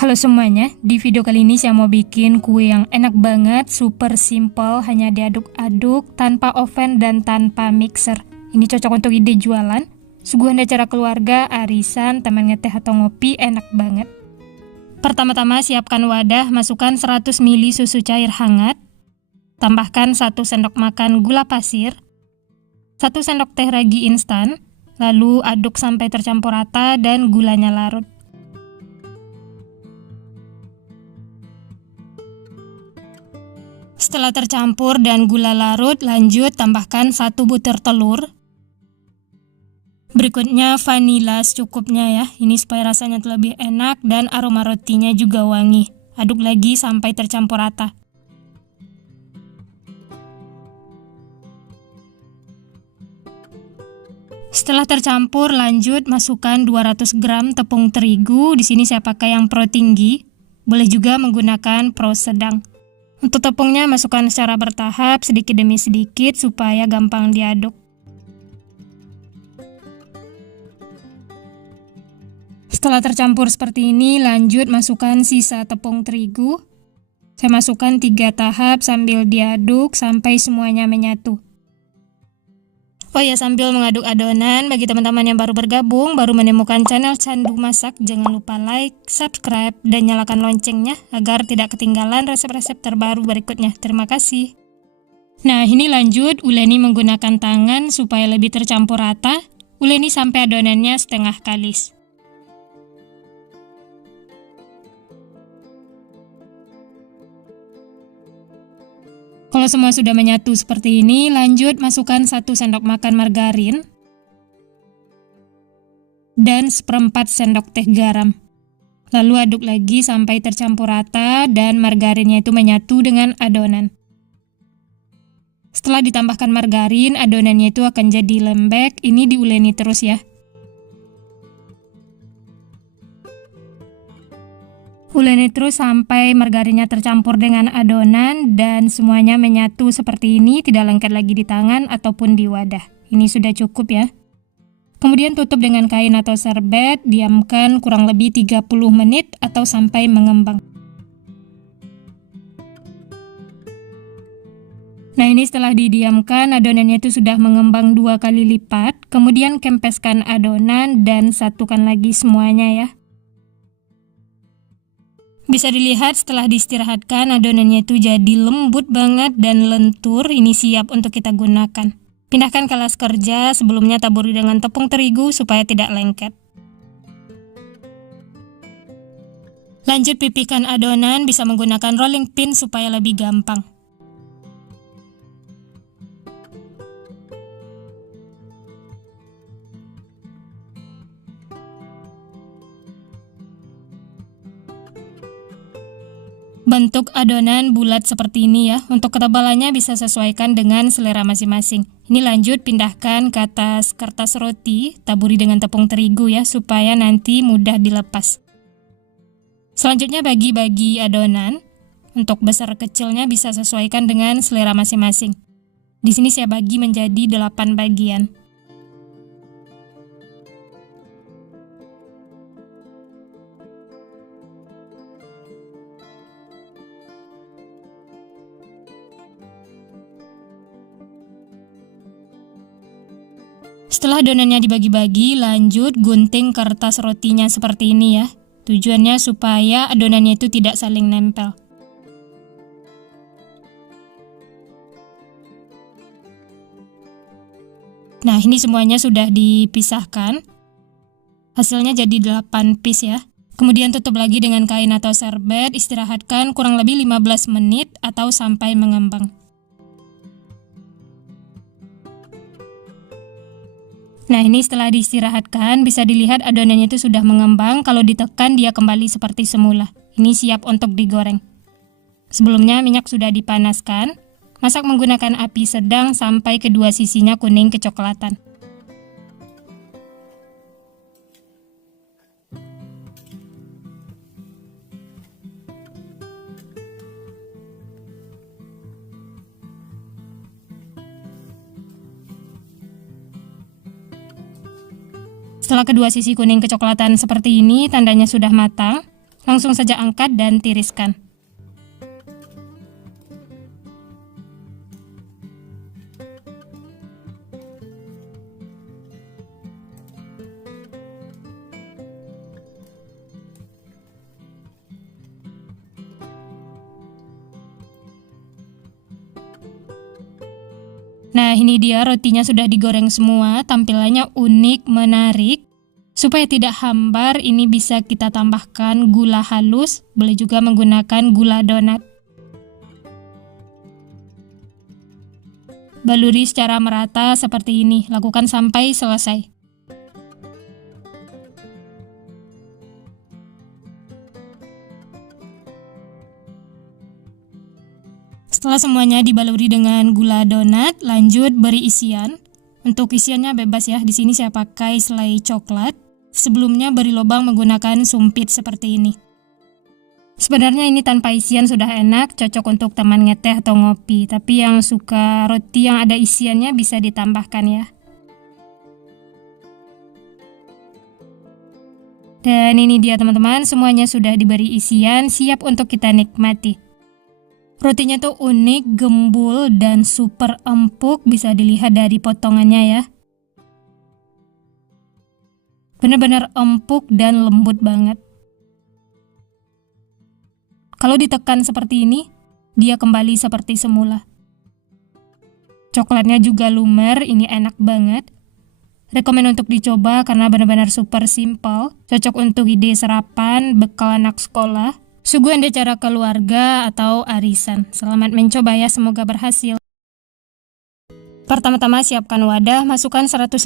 Halo semuanya, di video kali ini saya mau bikin kue yang enak banget, super simple, hanya diaduk-aduk, tanpa oven dan tanpa mixer. Ini cocok untuk ide jualan, suguhan acara keluarga, arisan, teman ngeteh atau ngopi, enak banget. Pertama-tama siapkan wadah, masukkan 100 ml susu cair hangat, tambahkan 1 sendok makan gula pasir, 1 sendok teh ragi instan, lalu aduk sampai tercampur rata dan gulanya larut. Setelah tercampur dan gula larut, lanjut tambahkan 1 butir telur. Berikutnya vanila secukupnya ya, ini supaya rasanya lebih enak dan aroma rotinya juga wangi. Aduk lagi sampai tercampur rata. Setelah tercampur, lanjut masukkan 200 gram tepung terigu. Di sini saya pakai yang pro tinggi, boleh juga menggunakan pro sedang. Untuk tepungnya masukkan secara bertahap, sedikit demi sedikit, supaya gampang diaduk. Setelah tercampur seperti ini, lanjut masukkan sisa tepung terigu. Saya masukkan 3 tahap sambil diaduk sampai semuanya menyatu. Oh ya, sambil mengaduk adonan, bagi teman-teman yang baru bergabung, baru menemukan channel Candu Masak, jangan lupa like, subscribe, dan nyalakan loncengnya agar tidak ketinggalan resep-resep terbaru berikutnya. Terima kasih. Nah, ini lanjut, uleni menggunakan tangan supaya lebih tercampur rata. Uleni sampai adonannya setengah kalis. Kalau semua sudah menyatu seperti ini, lanjut masukkan 1 sendok makan margarin dan 1/4 sendok teh garam. Lalu aduk lagi sampai tercampur rata dan margarinnya itu menyatu dengan adonan. Setelah ditambahkan margarin, adonannya itu akan jadi lembek. Ini diuleni terus ya. Uleni terus sampai margarinnya tercampur dengan adonan dan semuanya menyatu seperti ini, tidak lengket lagi di tangan ataupun di wadah. Ini sudah cukup ya. Kemudian tutup dengan kain atau serbet, diamkan kurang lebih 30 menit atau sampai mengembang. Nah, ini setelah didiamkan, adonannya itu sudah mengembang 2 kali lipat. Kemudian kempeskan adonan dan satukan lagi semuanya ya. Bisa dilihat setelah diistirahatkan, adonannya itu jadi lembut banget dan lentur. Ini siap untuk kita gunakan. Pindahkan ke alas kerja, sebelumnya taburi dengan tepung terigu supaya tidak lengket. Lanjut pipihkan adonan, bisa menggunakan rolling pin supaya lebih gampang. Bentuk adonan bulat seperti ini ya. Untuk ketebalannya bisa sesuaikan dengan selera masing-masing. Ini lanjut pindahkan ke atas kertas roti, taburi dengan tepung terigu ya, supaya nanti mudah dilepas. Selanjutnya bagi-bagi adonan. Untuk besar kecilnya bisa sesuaikan dengan selera masing-masing. Di sini saya bagi menjadi 8 bagian. Setelah adonannya dibagi-bagi, lanjut gunting kertas rotinya seperti ini ya. Tujuannya supaya adonannya itu tidak saling nempel. Nah, ini semuanya sudah dipisahkan. Hasilnya jadi 8 piece ya. Kemudian tutup lagi dengan kain atau serbet, istirahatkan kurang lebih 15 menit atau sampai mengembang. Nah, ini setelah diistirahatkan, bisa dilihat adonannya itu sudah mengembang. Kalau ditekan, dia kembali seperti semula. Ini siap untuk digoreng. Sebelumnya minyak sudah dipanaskan. Masak menggunakan api sedang sampai kedua sisinya kuning kecoklatan. Setelah kedua sisi kuning kecoklatan seperti ini, tandanya sudah matang. Langsung saja angkat dan tiriskan. Nah, ini dia rotinya sudah digoreng semua, tampilannya unik, menarik. Supaya tidak hambar, ini bisa kita tambahkan gula halus, boleh juga menggunakan gula donat. Baluri secara merata seperti ini, lakukan sampai selesai. Setelah semuanya dibaluri dengan gula donat, lanjut beri isian. Untuk isiannya bebas ya, di sini saya pakai selai coklat. Sebelumnya beri lubang menggunakan sumpit seperti ini. Sebenarnya ini tanpa isian sudah enak, cocok untuk teman ngeteh atau ngopi. Tapi yang suka roti yang ada isiannya bisa ditambahkan ya. Dan ini dia teman-teman, semuanya sudah diberi isian, siap untuk kita nikmati. Rotinya tuh unik, gembul, dan super empuk, bisa dilihat dari potongannya ya. Benar-benar empuk dan lembut banget. Kalau ditekan seperti ini, dia kembali seperti semula. Coklatnya juga lumer, ini enak banget. Rekomen untuk dicoba karena benar-benar super simple, cocok untuk ide sarapan, bekal anak sekolah, suguhan acara keluarga, atau arisan. Selamat mencoba ya, semoga berhasil. Pertama-tama siapkan wadah, masukkan 150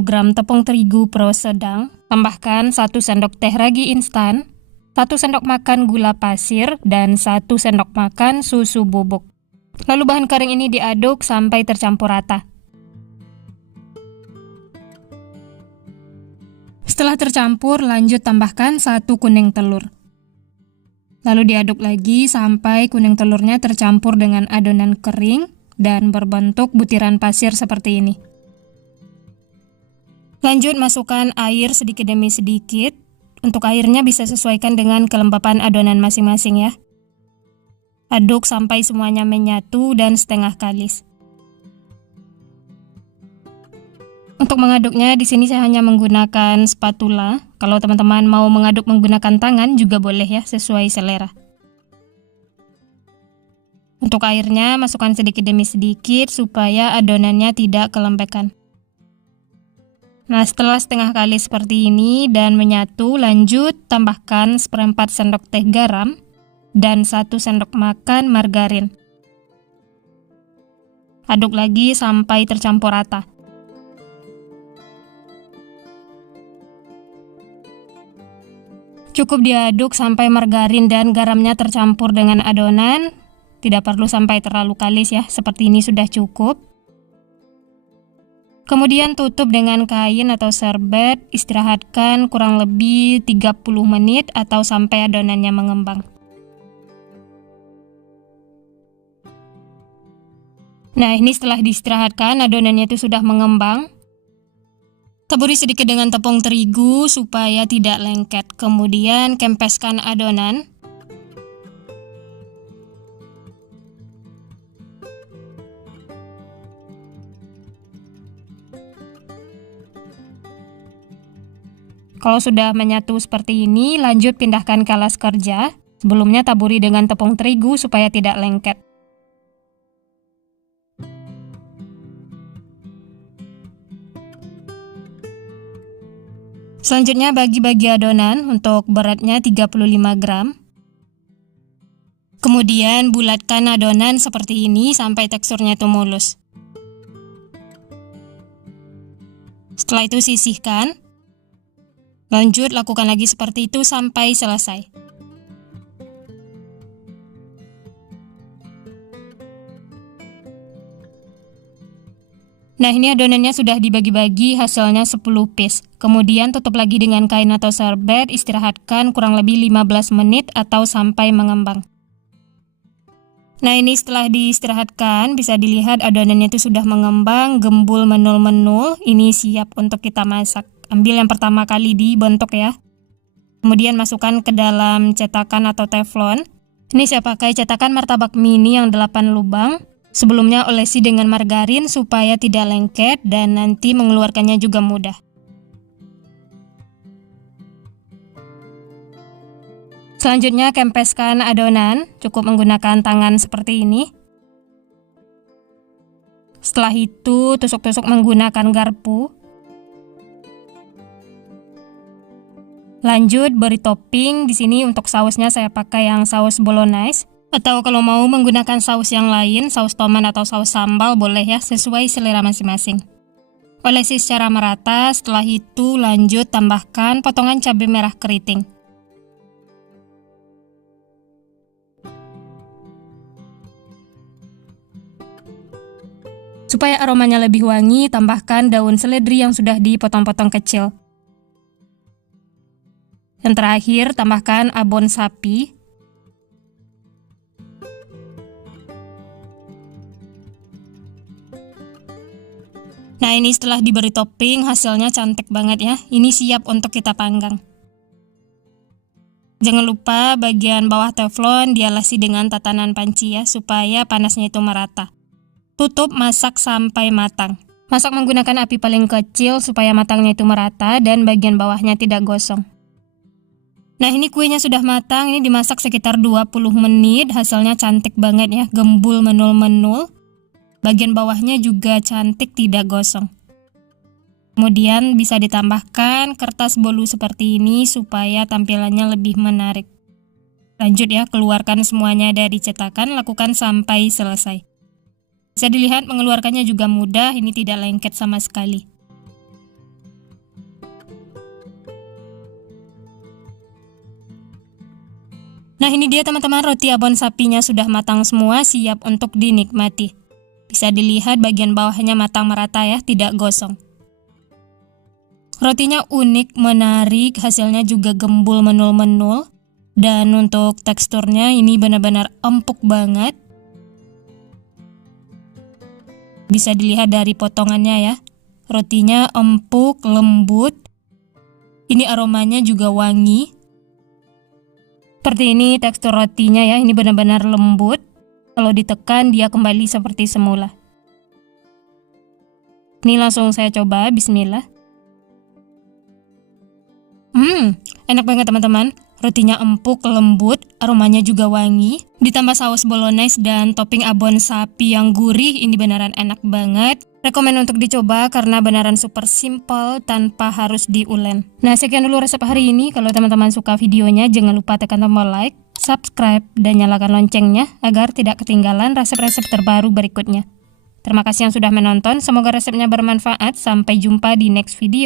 gram tepung terigu pro sedang, tambahkan 1 sendok teh ragi instan, 1 sendok makan gula pasir, dan 1 sendok makan susu bubuk. Lalu bahan kering ini diaduk sampai tercampur rata. Setelah tercampur, lanjut tambahkan 1 kuning telur. Lalu diaduk lagi sampai kuning telurnya tercampur dengan adonan kering dan berbentuk butiran pasir seperti ini. Lanjut masukkan air sedikit demi sedikit. Untuk airnya bisa sesuaikan dengan kelembapan adonan masing-masing ya. Aduk sampai semuanya menyatu dan setengah kalis. Untuk mengaduknya di sini saya hanya menggunakan spatula. Kalau teman-teman mau mengaduk menggunakan tangan juga boleh ya, sesuai selera. Untuk airnya masukkan sedikit demi sedikit supaya adonannya tidak kelembekan. Nah, setelah setengah kali seperti ini dan menyatu, lanjut tambahkan 1/4 sendok teh garam dan 1 sendok makan margarin. Aduk lagi sampai tercampur rata. Cukup diaduk sampai margarin dan garamnya tercampur dengan adonan. Tidak perlu sampai terlalu kalis ya, seperti ini sudah cukup. Kemudian tutup dengan kain atau serbet, istirahatkan kurang lebih 30 menit atau sampai adonannya mengembang. Nah, ini setelah diistirahatkan, adonannya itu sudah mengembang. Taburi sedikit dengan tepung terigu supaya tidak lengket. Kemudian kempeskan adonan. Kalau sudah menyatu seperti ini, lanjut pindahkan ke alas kerja. Sebelumnya taburi dengan tepung terigu supaya tidak lengket. Selanjutnya bagi-bagi adonan untuk beratnya 35 gram. Kemudian bulatkan adonan seperti ini sampai teksturnya itu mulus. Setelah itu sisihkan. Lanjut lakukan lagi seperti itu sampai selesai. Nah, ini adonannya sudah dibagi-bagi, hasilnya 10 piece. Kemudian tutup lagi dengan kain atau serbet, istirahatkan kurang lebih 15 menit atau sampai mengembang. Nah, ini setelah diistirahatkan, bisa dilihat adonannya itu sudah mengembang, gembul menul-menul. Ini siap untuk kita masak. Ambil yang pertama kali dibentuk ya. Kemudian masukkan ke dalam cetakan atau teflon. Ini saya pakai cetakan martabak mini yang 8 lubang. Sebelumnya olesi dengan margarin supaya tidak lengket dan nanti mengeluarkannya juga mudah. Selanjutnya kempeskan adonan, cukup menggunakan tangan seperti ini. Setelah itu tusuk-tusuk menggunakan garpu. Lanjut beri topping. Di sini untuk sausnya saya pakai yang saus bolognese. Atau kalau mau menggunakan saus yang lain, saus tomat atau saus sambal boleh ya, sesuai selera masing-masing. Olesi secara merata, setelah itu lanjut tambahkan potongan cabai merah keriting. Supaya aromanya lebih wangi, tambahkan daun seledri yang sudah dipotong-potong kecil. Yang terakhir, tambahkan abon sapi. Nah, ini setelah diberi topping, hasilnya cantik banget ya. Ini siap untuk kita panggang. Jangan lupa bagian bawah teflon dialasi dengan tatanan panci ya, supaya panasnya itu merata. Tutup, masak sampai matang. Masak menggunakan api paling kecil supaya matangnya itu merata dan bagian bawahnya tidak gosong. Nah, ini kuenya sudah matang, ini dimasak sekitar 20 menit, hasilnya cantik banget ya, gembul menul-menul. Bagian bawahnya juga cantik, tidak gosong. Kemudian bisa ditambahkan kertas bolu seperti ini supaya tampilannya lebih menarik. Lanjut ya, keluarkan semuanya dari cetakan, lakukan sampai selesai. Bisa dilihat mengeluarkannya juga mudah, ini tidak lengket sama sekali. Nah, ini dia teman-teman, roti abon sapinya sudah matang semua, siap untuk dinikmati. Bisa dilihat bagian bawahnya matang merata ya, tidak gosong. Rotinya unik, menarik, hasilnya juga gembul menul-menul. Dan untuk teksturnya ini benar-benar empuk banget. Bisa dilihat dari potongannya ya. Rotinya empuk, lembut. Ini aromanya juga wangi. Seperti ini tekstur rotinya ya, ini benar-benar lembut. Kalau ditekan dia kembali seperti semula. Ini langsung saya coba, bismillah. Enak banget teman-teman. Rotinya empuk, lembut, aromanya juga wangi. Ditambah saus bolognese dan topping abon sapi yang gurih, ini beneran enak banget. Rekomen untuk dicoba karena beneran super simple tanpa harus diulen. Nah, sekian dulu resep hari ini. Kalau teman-teman suka videonya, jangan lupa tekan tombol like, subscribe, dan nyalakan loncengnya agar tidak ketinggalan resep-resep terbaru berikutnya. Terima kasih yang sudah menonton, semoga resepnya bermanfaat. Sampai jumpa di next video.